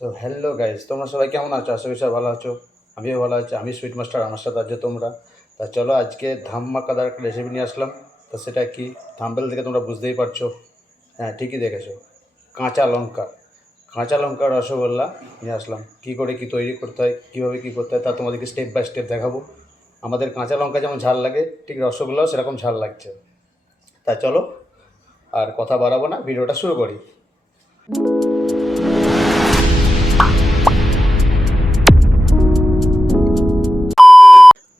তো hello guys, তোমরা সবাই কেমন আছো? আশা করি সবাই ভালো আছো। আমিও ভালো আছি। আমি সুইট মাস্টার, আমার সাথে আছো তোমরা। তা চলো আজকে ধামাকাদার একটা রেসিপি নিয়ে আসলাম। তো সেটা কি, থাম্বনেল থেকে তোমরা বুঝতেই পারছো। হ্যাঁ, ঠিকই দেখেছো, কাঁচা লঙ্কা। কাঁচা লঙ্কার রসগোল্লা নিয়ে আসলাম। কী করে কী তৈরি করতে হয়, কীভাবে কী করতে হয়, তা তোমাদেরকে স্টেপ বাই স্টেপ দেখাবো। আমাদের কাঁচা লঙ্কা যেমন ঝাল লাগে, ঠিক রসগোল্লাও সেরকম ঝাল লাগছে। তা চলো আর কথা বাড়াবো না, ভিডিওটা শুরু করি।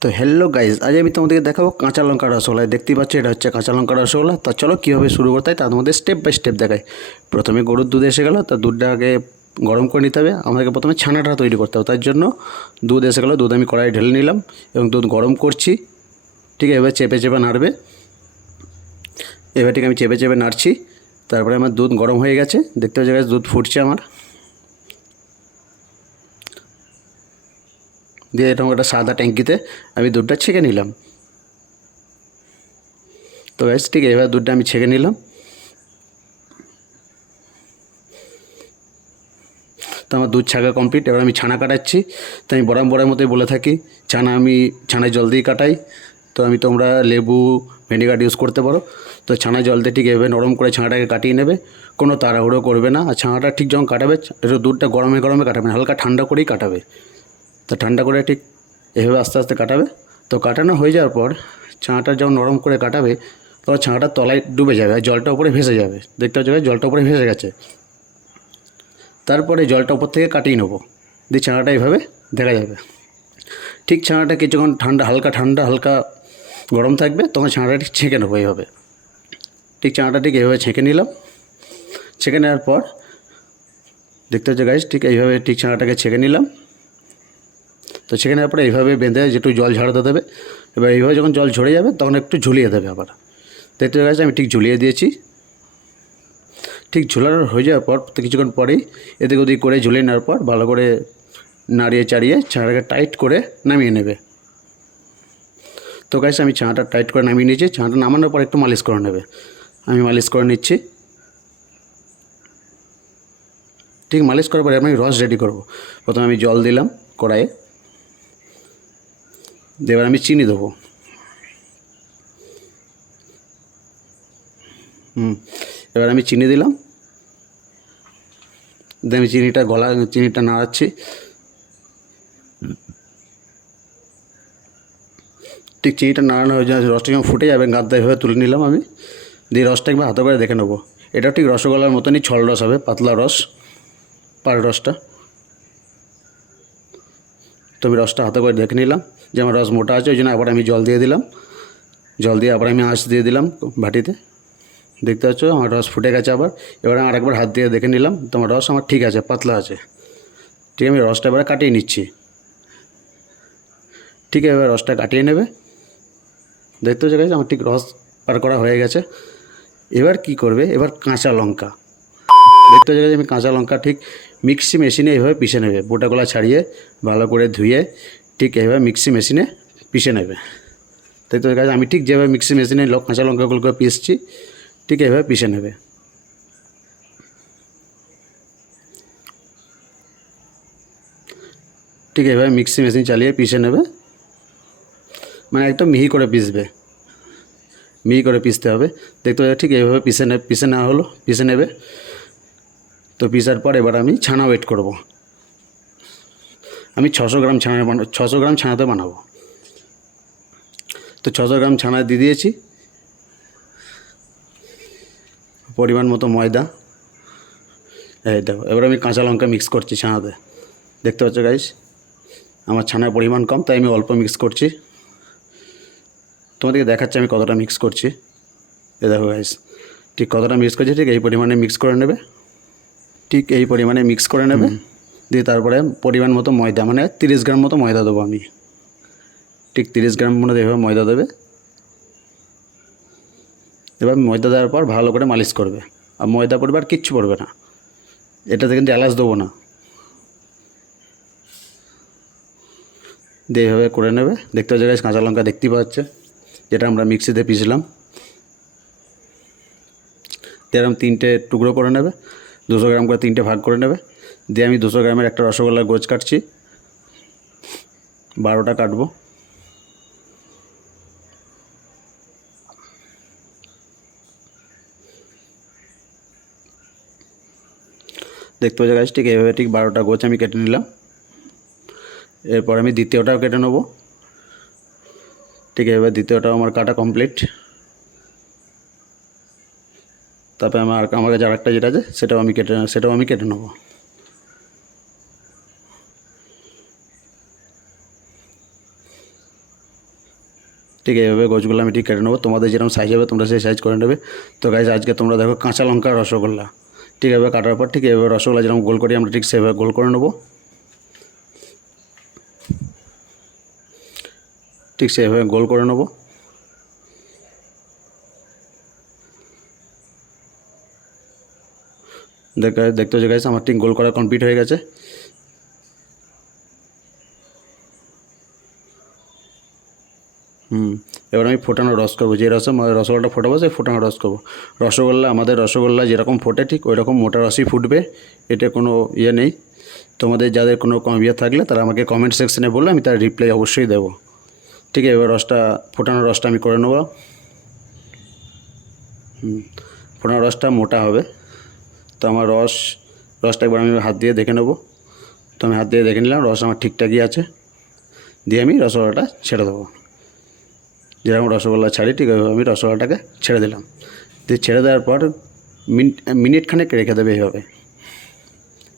তো হ্যালো গাইজ, আজ আমি তোমাদেরকে দেখাবো কাঁচা লঙ্কা রসগোল্লা। দেখতেই পাচ্ছ, এটা হচ্ছে কাঁচা লঙ্কা রসগোল্লা। তা চলো কীভাবে শুরু করতে হয় তা তোমাদের স্টেপ বাই স্টেপ দেখাই। প্রথমে গরুর দুধ এসে গেলো, তা দুধটা আগে গরম করে নিতে হবে। আমাদেরকে প্রথমে ছানাটা তৈরি করতে হবে, তার জন্য দুধ এসে গেলো, দুধ আমি কড়াই ঢেলে নিলাম এবং দুধ গরম করছি। ঠিক আছে, এবার চেপে চেপে নাড়বে। এবার ঠিক আমি চেপে চেপে নাড়ছি। তারপরে আমার দুধ গরম হয়ে গেছে, দেখতে পাচ্ছি গাইজ দুধ ফুটছে আমার। দিয়ে এরকম একটা সাদা ট্যাঙ্কিতে আমি দুধটা ছেঁকে নিলাম। তো গাইজ ঠিক এবার দুধটা আমি ছেঁকে নিলাম। তো আমার দুধ ছাকা কমপ্লিট। এবার আমি ছানা কাটাচ্ছি। তো আমি বড়ার মতোই বলে থাকি, ছানায় জল দিয়ে কাটাই। তো তোমরা লেবু ভিনেগার ইউজ করতে পারো। তো ছানায় জল দিয়ে ঠিক এভাবে নরম করে ছানাটাকে কাটিয়ে নেবে, কোনো তাড়াহুড়ো করবে না। আর ছানাটা ঠিক যখন কাটাবে, একটু দুধটা গরমে গরমে কাটাবে না, হালকা ঠান্ডা করেই কাটাবে। তো ঠান্ডা করে ঠিক এভাবে আস্তে আস্তে কাটাবে। তো কাটানো হয়ে যাওয়ার পর ছানাটা যখন নরম করে কাটাবে, তখন ছানাটা তলায় ডুবে যাবে আর জলটা উপরে ভেসে যাবে। দেখতে পাচ্ছ জলটা উপরে ভেসে গেছে। তারপরে জলটা উপর থেকে কাটিয়ে নেবো, দিয়ে ছানাটা এইভাবে দেখা যাবে। ঠিক ছানাটা কিছুক্ষণ হালকা গরম থাকবে, তখন ছানাটা ঠিক ছেঁকে নেবো এইভাবে। ঠিক ছানাটা ঠিক এইভাবে ছেঁকে নিলাম। ছেঁকে নেওয়ার পর দেখতে হচ্ছে গাইজ, ঠিক এইভাবে ঠিক ছানাটাকে ছেঁকে নিলাম। তো ছেঁকে নেওয়ার পরে এইভাবে বেঁধে যেটু জল ঝাড়াতে দেবে। এবার এইভাবে যখন জল ঝরে যাবে, তখন একটু ঝুলিয়ে দেবে আবার। দেখতে গাইজ আমি ঠিক ঝুলিয়ে দিয়েছি। ঠিক ঝোলানো হয়ে যাওয়ার পর কিছুক্ষণ পরেই এদিক ওদিক করে ঝুলিয়ে নেওয়ার পর ভালো করে নাড়িয়ে চাড়িয়ে ছানাটাকে টাইট করে নামিয়ে নেবে। তো গাইস আমি ছানাটা টাইট করে নামিয়ে নিয়েছি। ছানাটা নামানোর পর একটু মালিশ করে নেবে। আমি মালিশ করে নিচ্ছি। ঠিক মালিশ করার পরে আমি রস রেডি করব। প্রথমে আমি জল দিলাম কড়াইয়ে, এবার আমি চিনি দেবো। এবার আমি চিনি দিলাম। দিয়ে আমি চিনিটা নাড়াচ্ছি। ঠিক চিনিটা নাড়ানো হয়ে যায়, রসটা যখন ফুটে যাবে গাদা এভাবে তুলে নিলাম আমি। দিয়ে রসটা একবার হাতে করে দেখে নেবো। এটাও ঠিক রসগোল্লার মতনই ছল রস হবে, পাতলা রস, পার রসটা। তো আমি রসটা হাতে করে দেখে নিলাম যে আমার রস মোটা আছে, ওই জন্য আবার আমি জল দিয়ে দিলাম। জল দিয়ে আবার আমি আঁচ দিয়ে দিলাম বাটিতে। দেখতে পাচ্ছ আমার রস ফুটে গেছে আবার। এবার আমি আরেকবার হাত দিয়ে দেখে নিলাম, তো আমার রস আমার ঠিক আছে, পাতলা আছে। ঠিক আমি রসটা এবারে কাটিয়ে নিচ্ছি। ঠিক এবার রসটা কাটিয়ে নেবে। দেখতে হচ্ছে গেছে আমার ঠিক রস পার করা হয়ে গেছে। এবার কি করবে, এবার কাঁচা লঙ্কা। দেখতে হচ্ছে গেছে আমি কাঁচা লঙ্কা ঠিক মিক্সি মেশিনে এইভাবে পিষে নেবে। বোটাগুলা ছাড়িয়ে ভালো করে ধুয়ে ঠিক এইভাবে মিক্সি মেশিনে পিষে নেবে। দেখতে হচ্ছে গেছে আমি ঠিক যেভাবে মিক্সি মেশিনে কাঁচা লঙ্কাগুলোকে পিষছি, ঠিক এইভাবে পিষে নেবে। ঠিক এইভাবে মিক্সি মেশিন চালিয়ে পিষে নেবে, মানে একদম মিহি করে পিষবে, মিহি করে পিষতে হবে। দেখতে পাচ্ছি ঠিক এইভাবে পিষে নেবে। তো পিষার পর এবার আমি ছানা ওয়েট করব। আমি 600 গ্রাম ছানাতে বানাবো। তো 600 গ্রাম ছানা দিয়ে দিয়েছি। পরিমাণ মতো ময়দা, এই দেখো। এবার আমি কাঁচা লঙ্কা মিক্স করছি ছানাতে। দেখতে পাচ্ছ গাইস আমার ছানার পরিমাণ কম, তাই আমি অল্প মিক্স করছি। তোমাদেরকে দেখাচ্ছি আমি কতটা মিক্স করছি। এ দেখো গাইস ঠিক কতটা মিক্স করছি, ঠিক এই পরিমাণে মিক্স করে নেবে। ঠিক এই পরিমাণে মিক্স করে নেবে। দিয়ে তারপরে পরিমাণ মতো ময়দা, মানে 30 গ্রাম মতো ময়দা দেবো আমি। ঠিক 30 গ্রাম মতো এভাবে ময়দা দেবে। এবার ময়দা দেওয়ার পর ভালো করে মালিশ করবে। আর ময়দা পড়বে আর কিচ্ছু পড়বে না। এটাতে কিন্তু এলাচ দেবো না। দিয়ে এভাবে করে নেবে। দেখতে পাচ্ছ গাইস কাঁচা লঙ্কা দেখতেই পাচ্ছে, যেটা আমরা মিক্সিতে পিষলাম। এরকম 3টে টুকরো করে নেবে, 200 গ্রাম করে 3টে ভাগ করে নেবে। দিয়ে আমি 200 গ্রামের একটা রসগোল্লার গোছ কাটছি, 12টা কাটবো। দেখতে পাচ্ছ গাছ, ঠিক এইভাবে ঠিক 12টা গোছ আমি কেটে নিলাম। এরপর আমি দ্বিতীয়টাও কেটে নেবো। ঠিক এইভাবে দ্বিতীয়টাও আমার কাটা কমপ্লিট। তারপরে আমার কাছে আরেকটা যেটা আছে সেটাও আমি কেটে নেবো। ঠিক এইভাবে গোছগুলো আমি ঠিক কেটে নেবো। তোমাদের যেরকম সাইজ হবে তোমরা সেই সাইজ করে নেবে। তো গাইজ আজকে তোমরা দেখো কাঁচা লঙ্কার রসগোল্লা। ঠিক এভাবে কাটার পর ঠিক এভাবে রসগোল্লা যেরকম গোল করি আমরা ঠিক সেভাবে গোল করে নেবো। ঠিক সেভাবে গোল করে নেবো। দেখতে হচ্ছে গাইজ আমার ঠিক গোল করা কমপ্লিট হয়ে গেছে। এবার আমি ফোটানো রস করবো। যে রসগোল্লাটা ফোটাবো সেই ফোটানো রস করবো। আমাদের রসগোল্লা যেরকম ফোটে ঠিক ওই রকম মোটা রসই ফুটবে, এটা কোনো ইয়ে নেই। তোমাদের যাদের কোনো ইয়ে থাকলে তারা আমাকে কমেন্ট সেকশনে বললে আমি তার রিপ্লাই অবশ্যই দেবো। ঠিক আছে, এবার ফোটানো রসটা আমি করে নেবো। ফোটানো রসটা মোটা হবে। তো আমার রসটা একবার আমি হাত দিয়ে দেখে নেবো। তো আমি হাত দিয়ে দেখে নিলাম রস আমার ঠিকঠাকই আছে। দিয়ে আমি রসগোল্লাটা ছেড়ে দেবো। যেরকম রসগোল্লা ছাড়ি ঠিক ওইভাবে আমি রসগোল্লাটাকে ছেড়ে দিলাম। দিয়ে ছেড়ে দেওয়ার পর মিনিট খানেক রেখে দেবে এইভাবে,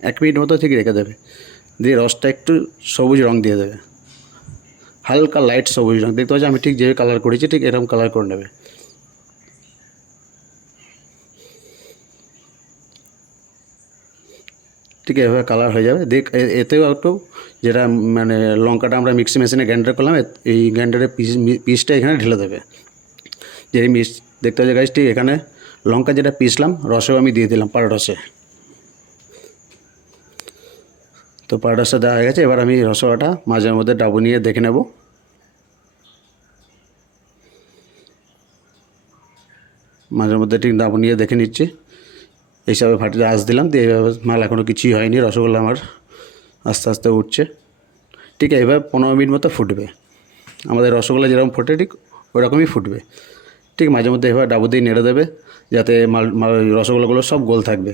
1 মিনিট মতো ঠিক রেখে দেবে। দিয়ে রসটা একটু সবুজ রং দিয়ে দেবে, হালকা লাইট সবুজ রং। দেখতে পাচ্ছি আমি ঠিক যে কালার করেছি ঠিক এরকম কালার করে নেবে। ঠিক এভাবে কালার হয়ে যাবে। এতেও একটু যেটা মানে লঙ্কাটা আমরা মিক্সি মেশিনে গ্রাইন্ডার করলাম, এই গ্রাইন্ডারের পিসটা এখানে ঢেলে দেবে। যে দেখতে পাচ্ছি গাছ ঠিক এখানে লঙ্কা যেটা পিসলাম রসেও আমি দিয়ে দিলাম পাড়া রসে। তো পাড়া রসটা দেওয়া হয়ে গেছে। এবার আমি রসগোল্লাটা মাঝের মধ্যে ডাবু নিয়ে দেখে নেব। মাঝের মধ্যে ঠিক ডাবু নিয়ে দেখে নিচ্ছি। এইসবে ফাটিয়ে আঁচ দিলাম। দিয়ে এইভাবে মাল এখনও কিছুই হয়নি, রসগোল্লা আমার আস্তে আস্তে উঠছে। ঠিক এইভাবে 15 মিনিট মতো ফুটবে। আমাদের রসগোল্লা যেরকম ফোটে ঠিক ওরকমই ফুটবে। ঠিক মাঝে মধ্যে এভাবে ডাবু দিয়ে নেড়ে দেবে যাতে রসগোল্লাগুলো সব গোল থাকবে।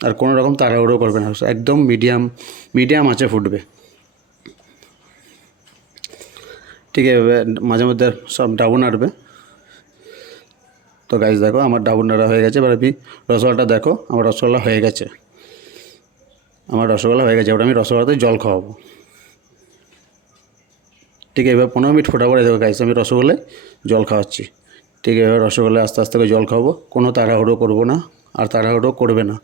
আর কোনো রকম তাড়াহুড়ো করবে না, একদম মিডিয়াম আঁচে ফুটবে। ঠিক এভাবে মাঝে মধ্যে সব ডাবু নাড়বে। তো গাইস দেখো আমার ডাবু নাড়া হয়ে গেছে। এবার আমি রসগোল্লাটা দেখো, আমার রসগোল্লা হয়ে গেছে। এবার আমি রসগোল্লাতে জল খাওয়াবো। ঠিক এবার 15 মিনিট ফোটা পরে দেখো গাইস আমি রসগোল্লায় জল খাওয়াচ্ছি। ঠিক এবার রসগোল্লায় আস্তে আস্তে করে জল খাওয়াবো, কোনো তাড়াহুড়ো করবো না আর তাড়াহুড়ো করবে না।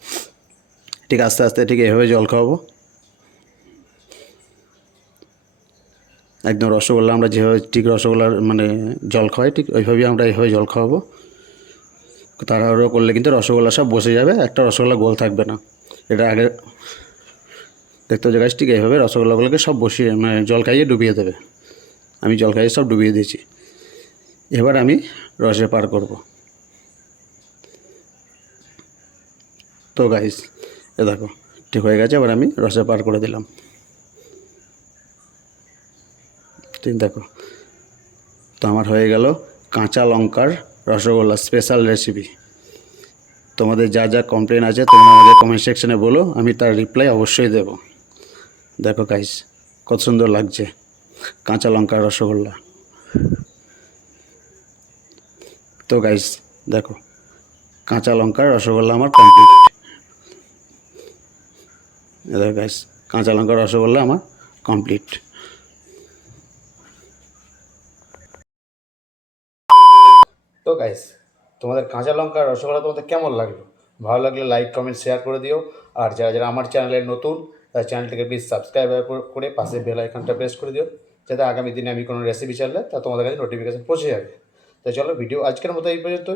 ঠিক আস্তে আস্তে ঠিক এভাবে জল খাওয়াবো। একদম রসগোল্লা আমরা যেভাবে ঠিক রসগোল্লার মানে জল খাওয়াই ঠিক ওইভাবেই আমরা এইভাবে জল খাওয়াবো। তাড়াহুড়ো করলে কিন্তু রসগোল্লা সব বসে যাবে, একটা রসগোল্লা গোল থাকবে না। এটা আগে দেখতে হচ্ছে গাছ ঠিক এইভাবে রসগোল্লাগুলোকে সব বসিয়ে মানে জল খাইয়ে ডুবিয়ে দেবে। আমি জল খাইয়ে সব ডুবিয়ে দিয়েছি। এবার আমি রসে পার করব। তো গাইস এ দেখো ঠিক হয়ে গেছে। এবার আমি রসে পার করে দিলাম। ঠিক দেখো তো আমার হয়ে গেল কাঁচা লঙ্কার রসগোল্লা স্পেশাল রেসিপি। তোমাদের যা যা কমপ্লেন আছে তোমরা আমাকে কমেন্ট সেকশনে বলো, আমি তার রিপ্লাই অবশ্যই দেব। দেখো গাইস কত সুন্দর লাগছে কাঁচা লঙ্কার রসগোল্লা। তো গাইস দেখো কাঁচা লঙ্কার রসগোল্লা আমার কমপ্লিট। দেখো গাইস কাঁচা লঙ্কার রসগোল্লা আমার কমপ্লিট। তো গাইস তোমাদের কাঁচা লঙ্কার রসগোল্লা তোমাদের কেমন লাগলো? ভালো লাগলে লাইক কমেন্ট শেয়ার করে দিও। আর যারা যারা আমার চ্যানেলে নতুন তার চ্যানেলটিকে প্লিজ সাবস্ক্রাইব করে পাশে বেল আইকনটা প্রেস করে দিও, যাতে আগামী দিনে আমি কোনো রেসিপি চাইলে তা তোমাদের কাছে নোটিফিকেশান পৌঁছে যাবে। তো চলো ভিডিও আজকের মতো এই পর্যন্ত।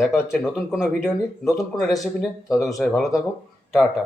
দেখা হচ্ছে নতুন কোনো ভিডিও নিয়ে, নতুন কোনো রেসিপি নিয়ে। ততক্ষণ সবাই ভালো থাকো, টাটা।